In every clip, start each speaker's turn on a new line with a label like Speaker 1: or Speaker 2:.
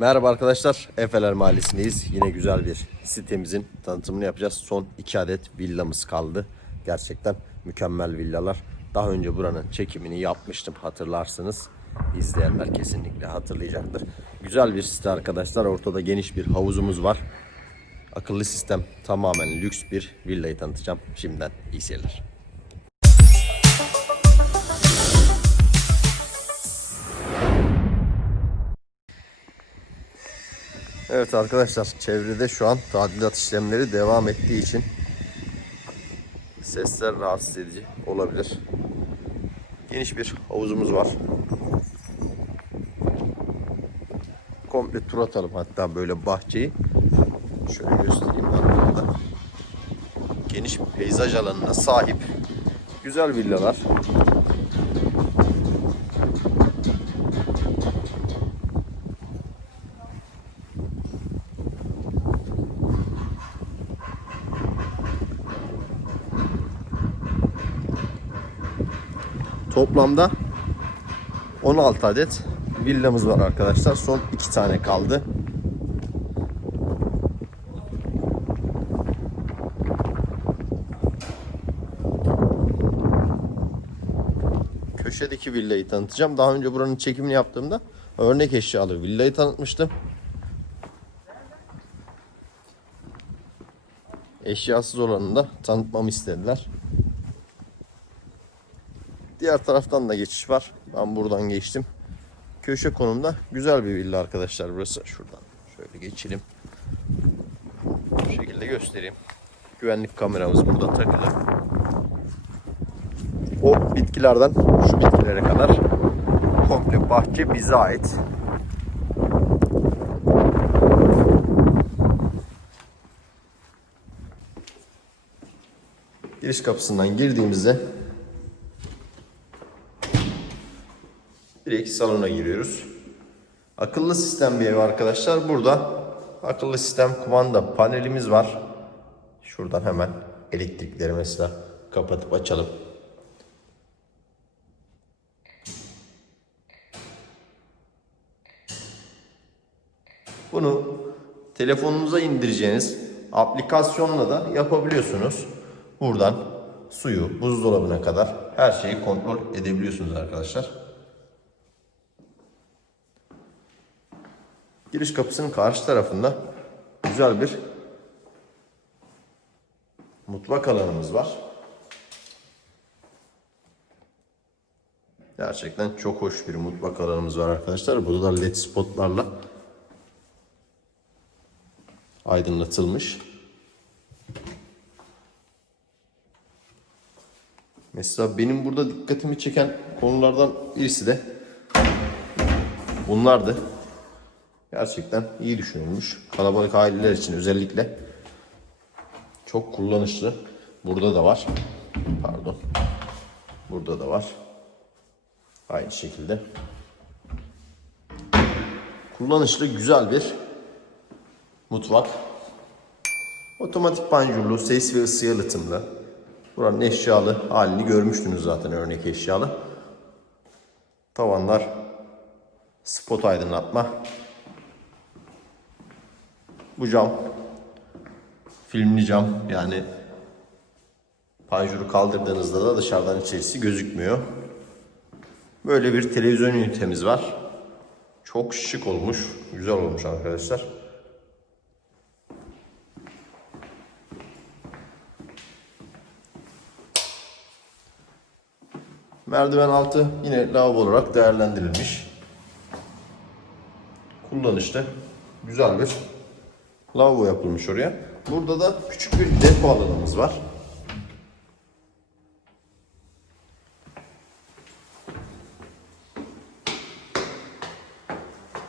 Speaker 1: Merhaba arkadaşlar, Efeler Mahallesi'ndeyiz. Yine güzel bir sitemizin tanıtımını yapacağız. Son iki adet villamız kaldı. Gerçekten mükemmel villalar. Daha önce buranın çekimini yapmıştım hatırlarsınız. İzleyenler kesinlikle hatırlayacaktır. Güzel bir site arkadaşlar. Ortada geniş bir havuzumuz var. Akıllı sistem tamamen lüks bir villayı tanıtacağım. Şimdiden iyi seyirler. Evet arkadaşlar çevrede şu an tadilat işlemleri devam ettiği için sesler rahatsız edici olabilir. Geniş bir havuzumuz var. Komple tur atalım hatta böyle bahçeyi. Şöyle göstereyim arkamda. Geniş bir peyzaj alanına sahip güzel villalar. Toplamda 16 adet villamız var arkadaşlar. Son 2 tane kaldı. Köşedeki villayı tanıtacağım. Daha önce buranın çekimini yaptığımda örnek eşyalı villayı tanıtmıştım. Eşyasız olanını da tanıtmamı istediler. Diğer taraftan da geçiş var. Ben buradan geçtim. Köşe konumda güzel bir villa arkadaşlar burası. Şuradan şöyle geçelim. Bu şekilde göstereyim. Güvenlik kameramız burada takılı. O bitkilerden şu bitkilere kadar komple bahçe bize ait. Giriş kapısından girdiğimizde Direkt salona giriyoruz. Akıllı sistem bir ev arkadaşlar. Burada akıllı sistem kumanda panelimiz var. Şuradan hemen elektrikleri mesela kapatıp açalım. Bunu telefonunuza indireceğiniz aplikasyonla da yapabiliyorsunuz. Buradan suyu, buzdolabına kadar her şeyi kontrol edebiliyorsunuz arkadaşlar. Giriş kapısının karşı tarafında güzel bir mutfak alanımız var. Gerçekten çok hoş bir mutfak alanımız var arkadaşlar. Burada da led spotlarla aydınlatılmış. Mesela benim burada dikkatimi çeken konulardan birisi de bunlardı. Gerçekten iyi düşünülmüş. Kalabalık aileler için özellikle çok kullanışlı. Burada da var. Pardon. Burada da var. Aynı şekilde. Kullanışlı güzel bir mutfak. Otomatik panjurlu, ses ve ısı yalıtımlı. Buranın eşyalı halini görmüştünüz zaten örnek eşyalı. Tavanlar spot aydınlatma. Bu cam filmli cam yani panjuru kaldırdığınızda da dışarıdan içerisi gözükmüyor. Böyle bir televizyon ünitemiz var. Çok şık olmuş. Güzel olmuş arkadaşlar. Merdiven altı yine lavabo olarak değerlendirilmiş. Kullanışlı. Güzel bir lavabo yapılmış oraya. Burada da küçük bir depo alanımız var.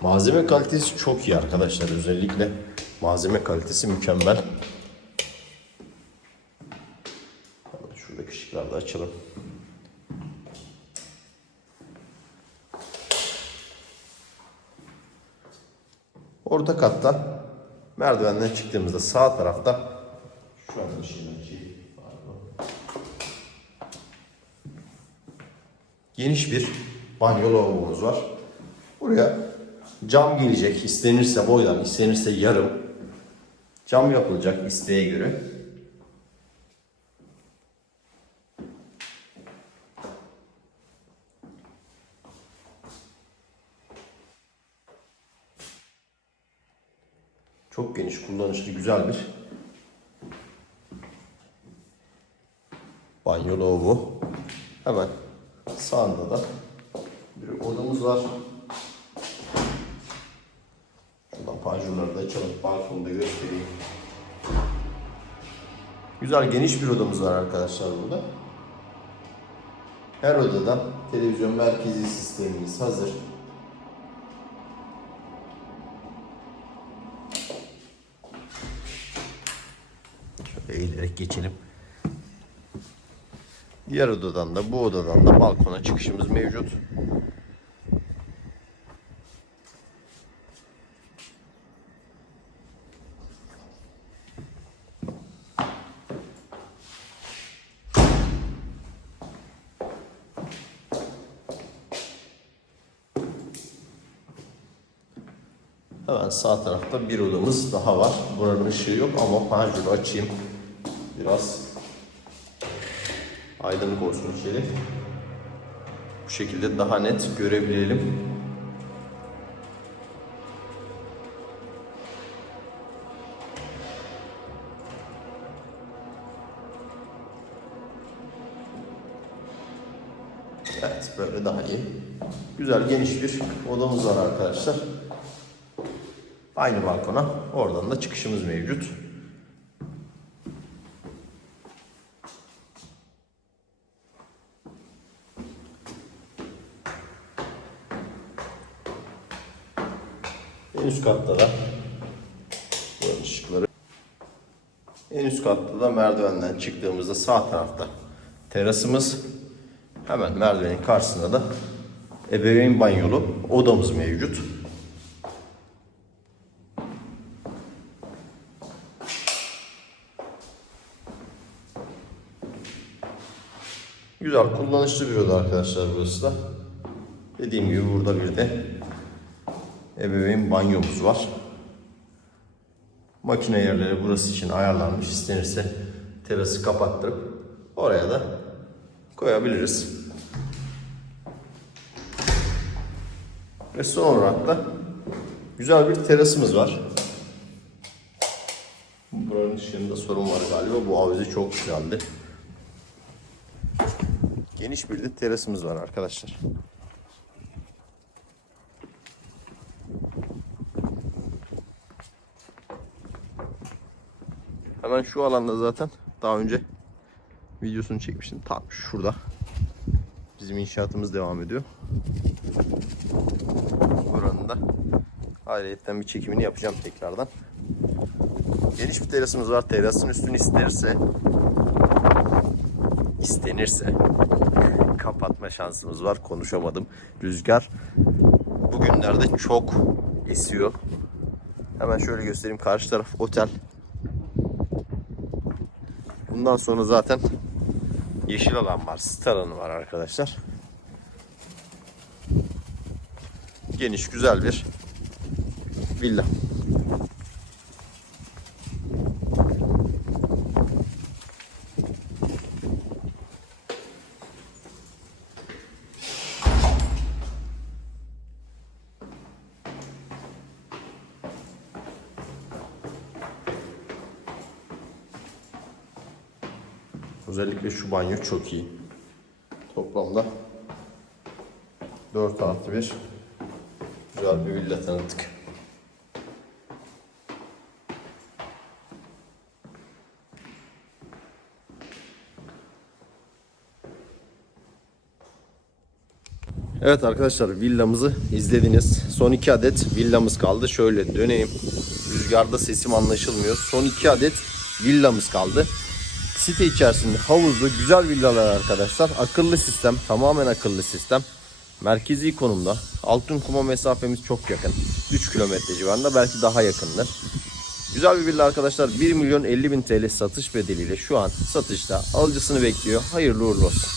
Speaker 1: Malzeme kalitesi çok iyi arkadaşlar. Özellikle malzeme kalitesi mükemmel. Şuradaki ışıkları da açalım. Orta katta merdivenden çıktığımızda sağ tarafta şu an. Pardon. Geniş bir banyo lavabomuz var. Buraya Cam gelecek. istenirse boydan, istenirse yarım. Cam yapılacak isteğe göre. Çok geniş, kullanışlı, güzel bir banyo lavabo. Hemen sağında da bir odamız var. Şuradan panjurları da açalım, balkonu da göstereyim. Güzel geniş bir odamız var arkadaşlar burada. Her odada televizyon merkezi sistemimiz hazır. Şöyle eğilerek geçelim. Diğer odadan da bu odadan da balkona çıkışımız mevcut. Hemen sağ tarafta bir odamız daha var. Buranın ışığı yok ama panjuru açayım. Biraz aydınlık olsun içeri. Bu şekilde daha net görebilelim. Evet böyle daha iyi. Güzel geniş bir odamız var arkadaşlar. Aynı balkona oradan da çıkışımız mevcut. En üst katta da buranın ışıkları. En üst katta da merdivenden çıktığımızda sağ tarafta terasımız. Hemen merdivenin karşısında da ebeveyn banyolu odamız mevcut. Güzel kullanışlı bir oda arkadaşlar burası da. Dediğim gibi burada bir de ebeveyn banyomuz var. Makine yerleri burası için ayarlanmış. İstenirse terası kapattırıp oraya da koyabiliriz. Ve son olarak da güzel bir terasımız var. Buranın ışığında sorun var galiba. Bu avize çok güzeldi. Geniş bir de terasımız var arkadaşlar. Hemen şu alanda zaten daha önce videosunu çekmiştim. Tam şurada. Bizim inşaatımız devam ediyor. Buranın da ayrıyetten bir çekimini yapacağım tekrardan. Geniş bir terasımız var. Terasın üstünü isterse istenirse kapatma şansımız var. Konuşamadım. Rüzgar bugünlerde çok esiyor. Hemen şöyle göstereyim. Karşı taraf otel. Bundan sonra zaten yeşil alan var. Sit alanı var arkadaşlar. Geniş güzel bir villa. Özellikle şu banyo çok iyi. Toplamda 4 artı 1 güzel bir villa tanıttık. Evet arkadaşlar villamızı izlediniz. Son iki adet villamız kaldı. Şöyle döneyim. Rüzgarda sesim anlaşılmıyor. Son iki adet villamız kaldı. Site içerisinde havuzlu güzel villalar arkadaşlar. Akıllı sistem, tamamen akıllı sistem. Merkezi konumda. Altın kuma mesafemiz çok yakın. 3 kilometre civarında belki daha yakındır. Güzel bir villa arkadaşlar. 1 milyon 50 bin TL satış bedeliyle şu an satışta. Alıcısını bekliyor. Hayırlı uğurlu olsun.